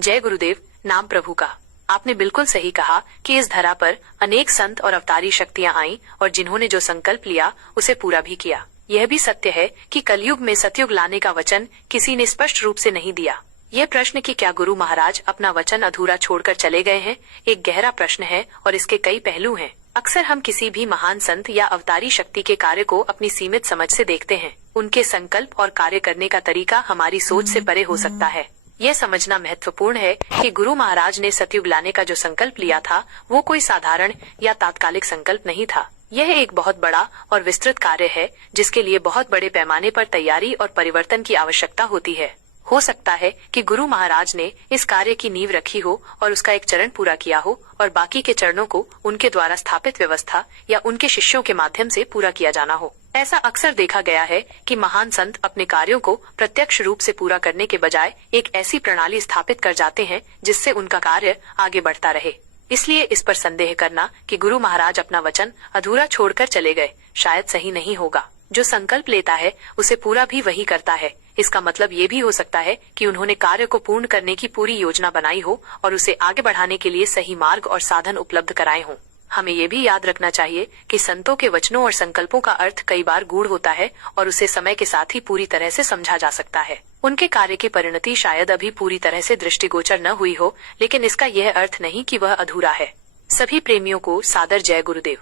जय गुरुदेव। नाम प्रभु का। आपने बिल्कुल सही कहा कि इस धरा पर अनेक संत और अवतारी शक्तियां आईं और जिन्होंने जो संकल्प लिया उसे पूरा भी किया। यह भी सत्य है कि कलयुग में सतयुग लाने का वचन किसी ने स्पष्ट रूप से नहीं दिया। यह प्रश्न कि क्या गुरु महाराज अपना वचन अधूरा छोड़कर चले गए हैं, एक गहरा प्रश्न है और इसके कई पहलू हैं। अक्सर हम किसी भी महान संत या अवतारी शक्ति के कार्य को अपनी सीमित समझ से देखते हैं। उनके संकल्प और कार्य करने का तरीका हमारी सोच से परे हो सकता है। यह समझना महत्वपूर्ण है कि गुरु महाराज ने सतयुग लाने का जो संकल्प लिया था वो कोई साधारण या तात्कालिक संकल्प नहीं था। यह एक बहुत बड़ा और विस्तृत कार्य है जिसके लिए बहुत बड़े पैमाने पर तैयारी और परिवर्तन की आवश्यकता होती है। हो सकता है कि गुरु महाराज ने इस कार्य की नींव रखी हो और उसका एक चरण पूरा किया हो और बाकी के चरणों को उनके द्वारा स्थापित व्यवस्था या उनके शिष्यों के माध्यम से पूरा किया जाना हो। ऐसा अक्सर देखा गया है कि महान संत अपने कार्यों को प्रत्यक्ष रूप से पूरा करने के बजाय एक ऐसी प्रणाली स्थापित कर जाते हैं जिससे उनका कार्य आगे बढ़ता रहे। इसलिए इस पर संदेह करना कि गुरु महाराज अपना वचन अधूरा छोड़कर चले गए शायद सही नहीं होगा। जो संकल्प लेता है उसे पूरा भी वही करता है। इसका मतलब ये भी हो सकता है कि उन्होंने कार्य को पूर्ण करने की पूरी योजना बनाई हो और उसे आगे बढ़ाने के लिए सही मार्ग और साधन उपलब्ध कराए हों। हमें ये भी याद रखना चाहिए कि संतों के वचनों और संकल्पों का अर्थ कई बार गूढ़ होता है और उसे समय के साथ ही पूरी तरह से समझा जा सकता है। उनके कार्य की परिणति शायद अभी पूरी तरह से दृष्टिगोचर न हुई हो, लेकिन इसका यह अर्थ नहीं कि वह अधूरा है। सभी प्रेमियों को सादर जय गुरुदेव।